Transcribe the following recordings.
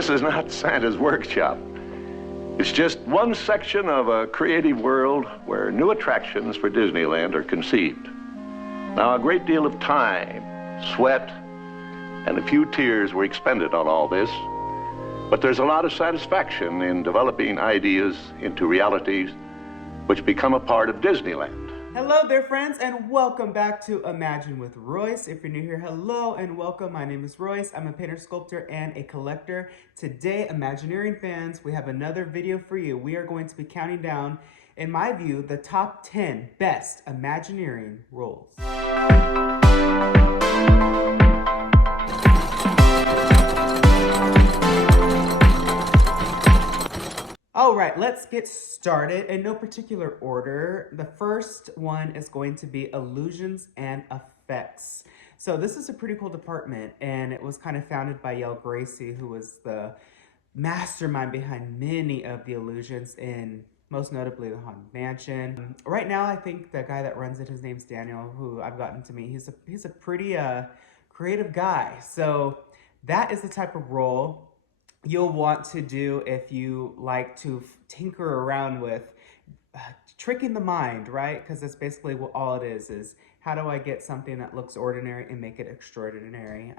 This is not Santa's workshop. It's just one section of a creative world where new attractions for Disneyland are conceived. Now, a great deal of time, sweat, and a few tears were expended on all this, but there's a lot of satisfaction in developing ideas into realities which become a part of Disneyland. Hello there, friends, and welcome back to Imagine with Royce. If you're new here, hello and welcome. My name is Royce. I'm a painter, sculptor, and a collector. Today, Imagineering fans, we have another video for you. We are going to be counting down, in my view, the top 10 best Imagineering roles. All right, let's get started in no particular order. The first one is going to be illusions and effects. So this is a pretty cool department, and it was kind of founded by Yale Gracie, who was the mastermind behind many of the illusions in most notably the Haunted Mansion. Right now, I think the guy that runs it, his name's Daniel, who I've gotten to meet. He's a pretty creative guy. So that is the type of role you'll want to do if you like to tinker around with tricking the mind, right? Because that's basically what all it is how do I get something that looks ordinary and make it extraordinary?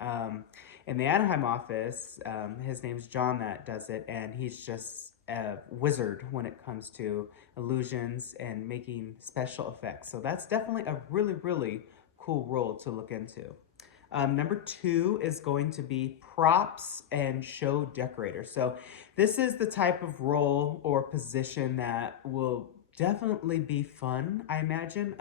In the Anaheim office, his name's John that does it, and he's just a wizard when it comes to illusions and making special effects. So that's definitely a really, really cool role to look into. Number 2 is going to be props and show decorator. So this is the type of role or position that will definitely be fun, I imagine.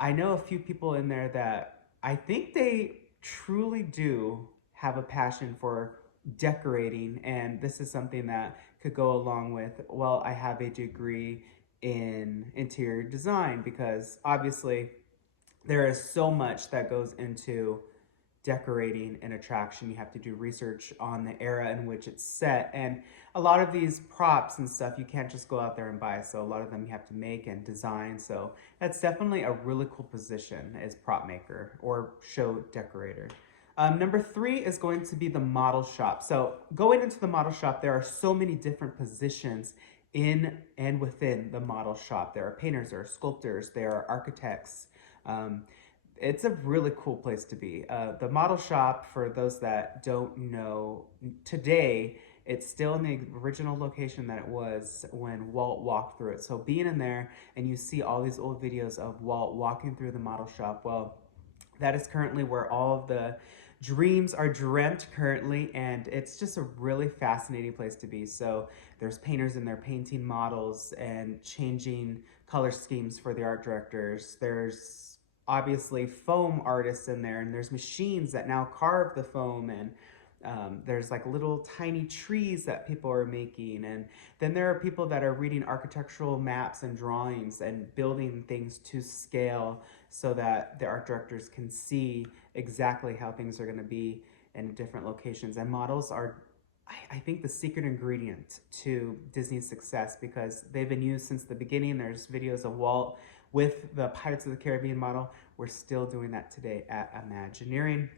I know a few people in there that I think they truly do have a passion for decorating, and this is something that could go along with, well, I have a degree in interior design, because obviously there is so much that goes into decorating an attraction. You have to do research on the era in which it's set, and a lot of these props and stuff you can't just go out there and buy, so a lot of them you have to make and design. So that's definitely a really cool position as prop maker or show decorator. Number 3 is going to be the model shop. So going into the model shop, there are so many different positions in and within the model shop. There are painters, there are sculptors, there are architects. It's a really cool place to be. The model shop, for those that don't know, today it's still in the original location that it was when Walt walked through it. So being in there and you see all these old videos of Walt walking through the model shop, well, that is currently where all of the dreams are dreamt currently, and it's just a really fascinating place to be. So there's painters in there painting models and changing color schemes for the art directors. There's obviously foam artists in there, and there's machines that now carve the foam, and there's like little tiny trees that people are making, and then there are people that are reading architectural maps and drawings and building things to scale so that the art directors can see exactly how things are going to be in different locations. And models are, I think, the secret ingredient to Disney's success, because they've been used since the beginning. There's videos of Walt with the Pirates of the Caribbean model. We're still doing that today at Imagineering.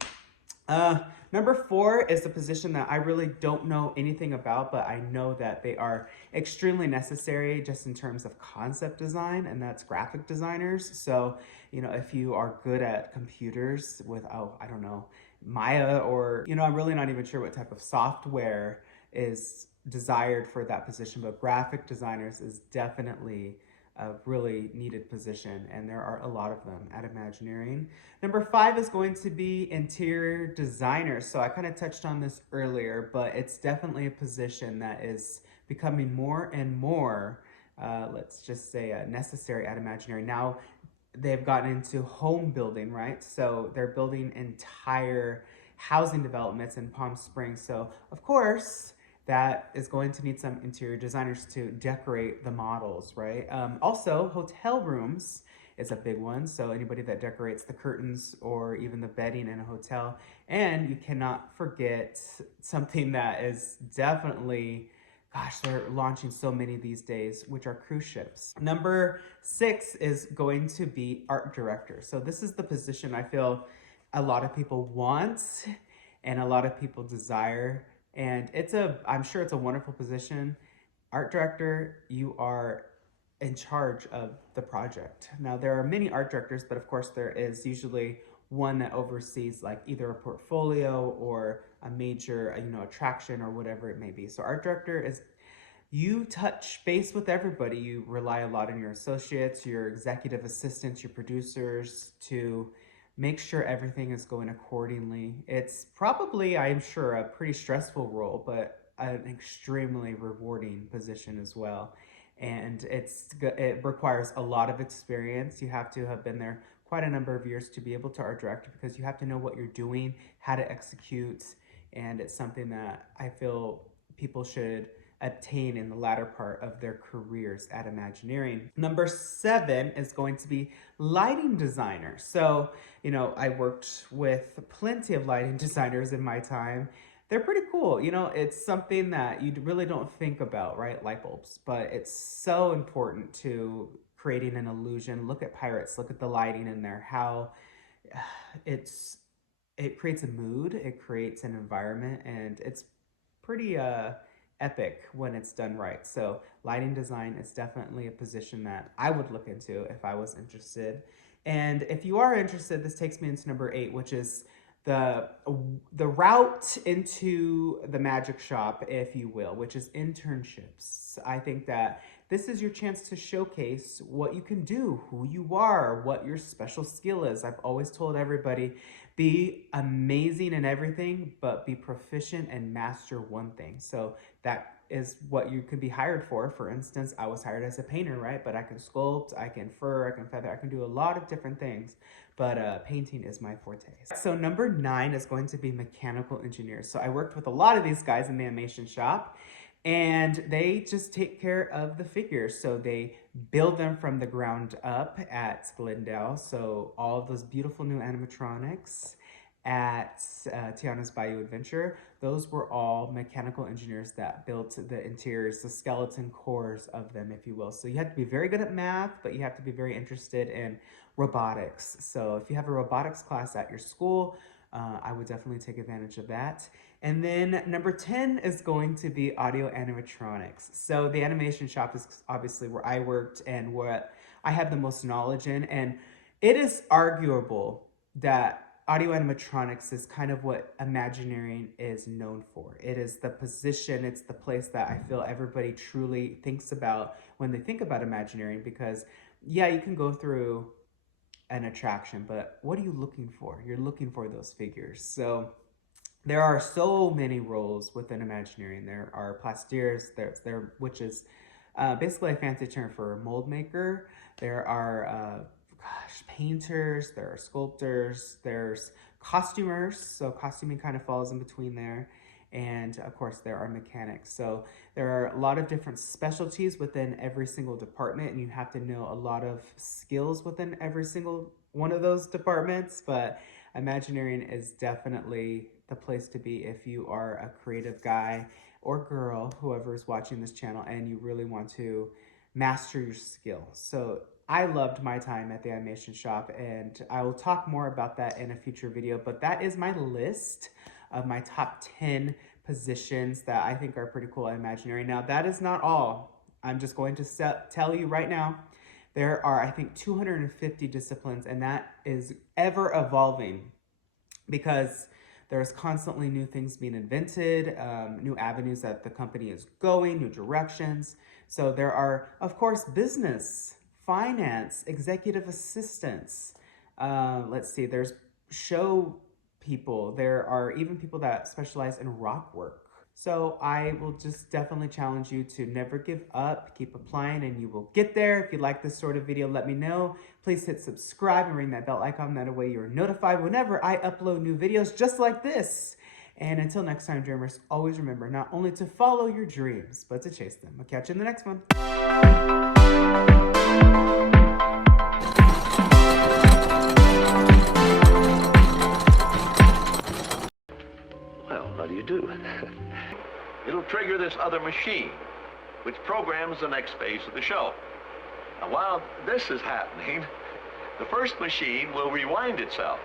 Number 4 is a position that I really don't know anything about, but I know that they are extremely necessary just in terms of concept design, and that's graphic designers. So, you know, if you are good at computers with, I don't know, Maya, or, you know, I'm really not even sure what type of software is desired for that position, but graphic designers is definitely a really needed position, and there are a lot of them at Imagineering. Number 5 is going to be interior designers. So I kind of touched on this earlier, but it's definitely a position that is becoming more and more, let's just say, necessary at Imagineering. Now they've gotten into home building, right? So they're building entire housing developments in Palm Springs. So of course, that is going to need some interior designers to decorate the models, right? Also, hotel rooms is a big one. So anybody that decorates the curtains or even the bedding in a hotel. And you cannot forget something that is definitely, gosh, they're launching so many these days, which are cruise ships. Number 6 is going to be art director. So this is the position I feel a lot of people want and a lot of people desire. And I'm sure it's a wonderful position. Art director, you are in charge of the project. Now, there are many art directors, but of course, there is usually one that oversees like either a portfolio or a major, attraction or whatever it may be. So, art director is you touch base with everybody. You rely a lot on your associates, your executive assistants, your producers to make sure everything is going accordingly. It's probably, I'm sure, a pretty stressful role, but an extremely rewarding position as well. And it requires a lot of experience. You have to have been there quite a number of years to be able to art direct because you have to know what you're doing, how to execute, and it's something that I feel people should attain in the latter part of their careers at Imagineering. Number 7 is going to be lighting designer. So, I worked with plenty of lighting designers in my time. They're pretty cool. It's something that you really don't think about, right? Light bulbs, but it's so important to creating an illusion. Look at Pirates, look at the lighting in there, how it's it creates a mood, it creates an environment, and it's pretty epic when it's done right. So lighting design is definitely a position that I would look into if I was interested. And if you are interested, this takes me into number 8, which is the the route into the magic shop, if you will, which is internships. I think that this is your chance to showcase what you can do, who you are, what your special skill is. I've always told everybody, be amazing in everything, but be proficient and master one thing. So that is what you could be hired for. For instance, I was hired as a painter, right? But I can sculpt, I can fur, I can feather, I can do a lot of different things. But painting is my forte. So number 9 is going to be mechanical engineers. So I worked with a lot of these guys in the animation shop, and they just take care of the figures. So they build them from the ground up at Glendale. So all of those beautiful new animatronics at Tiana's Bayou Adventure, those were all mechanical engineers that built the interiors, the skeleton cores of them, if you will. So you have to be very good at math, but you have to be very interested in robotics. So if you have a robotics class at your school, I would definitely take advantage of that. And then number 10 is going to be audio animatronics. So the animation shop is obviously where I worked and what I have the most knowledge in. And it is arguable that audio animatronics is kind of what Imagineering is known for. It is the position, it's the place that I feel everybody truly thinks about when they think about Imagineering, because yeah, you can go through an attraction, but what are you looking for? You're looking for those figures. So there are so many roles within Imagineering. There are plastiers, which is basically a fancy term for mold maker. There are painters, there are sculptors, there's costumers, so costuming kind of falls in between there. And of course, there are mechanics. So there are a lot of different specialties within every single department, and you have to know a lot of skills within every single one of those departments. But Imagineering is definitely the place to be if you are a creative guy or girl, whoever is watching this channel, and you really want to master your skills. So I loved my time at the animation shop, and I will talk more about that in a future video, but that is my list of my top 10 positions that I think are pretty cool at Imagineering. Now, that is not all. I'm just going to tell you right now, there are, I think, 250 disciplines, and that is ever evolving because there's constantly new things being invented, new avenues that the company is going, new directions. So there are, of course, business, finance, executive assistants. Let's see, there's show people. There are even people that specialize in rock work. So I will just definitely challenge you to never give up, keep applying, and you will get there. If you like this sort of video, let me know. Please hit subscribe and ring that bell icon. That way you're notified whenever I upload new videos just like this. And until next time, dreamers, always remember not only to follow your dreams, but to chase them. I'll catch you in the next one. Well, what do you do? It'll trigger this other machine, which programs the next phase of the show. Now, while this is happening, the first machine will rewind itself.